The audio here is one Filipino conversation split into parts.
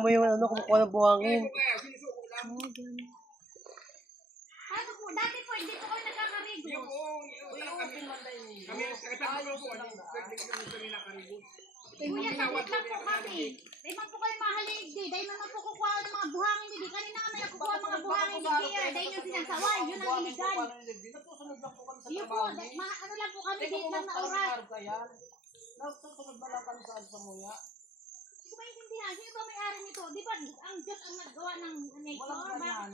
mo yung ano, kumukuha ng buhangin. Ano po, dati po, hindi po kayo nagkakarigo. Kuya, saglit lang po kami. Dahil man po kayo mahalig di. Dahil naman po kukuha ng mga buhangin di. Kanina kami nakukuha mga buhangin di Pierre. Dahil yung sinasaway, yun ang iligan. Yun po, ano lang po kami, date lang na oras. Nagsusunod na lang kami sa muya. Hindi ko maintindihan, sino ba may-ari nito? Di ba ang Diyos ang naggawa ng nito? Bakit kayo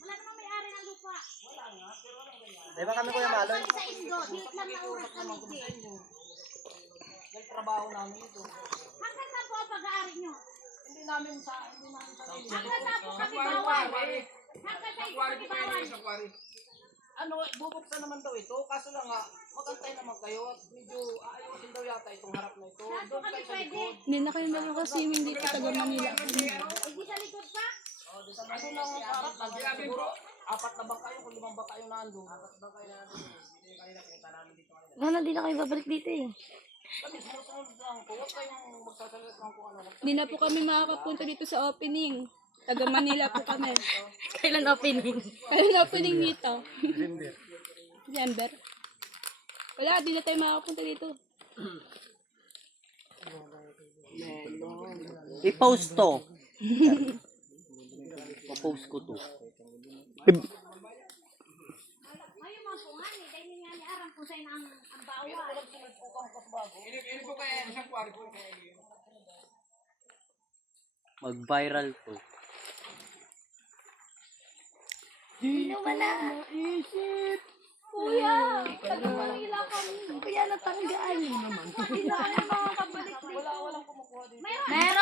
wala namang may-ari ng lupa. Wala nga, pero walang ganyan. Di ba kami Kuya Maloy? Kami sa Indo, date lang na oras kami di. Yung trabaho namin ito. Hanggang saan po ang pag-aari nyo? Hindi namin sa Hanggang saan po kami bawal? Hanggang sa kami bawal? Ano, bubuksan naman daw ito. Kaso lang nga, magantay naman kayo at medyo aayusin daw yata itong harap na ito. Saan po Doon kami kayo sa pwede? likod. Hindi na kayo nakaka-swimming dito taga Manila. Hindi sa likod pa? Ano lang ang harap? Siguro, 4 na bangka kayo kung 5 bangka kayo nandun. 4 bangka kayo nandun. Wala, di na kayo babalik dito eh. Kami, sumusunod lang po. Huwag kayong magsasalit lang kung ano. Hindi na po kami makakapunta dito sa opening. Taga Manila po kami. Kailan opening? Kailan opening nito? December. Wala, di na tayo makakapunta dito. I-post to. Pa-post ko to. Ayaw mga po nga ni, dahil nga ni Arang po sa'yo ang bawal. Mag-viral to. Sino ba na? Kuya, taga Manila kami. Kuya, natanggaan. Hindi na kami makakabalik dito. Walang kumukuha dito. Mayroon. Meron.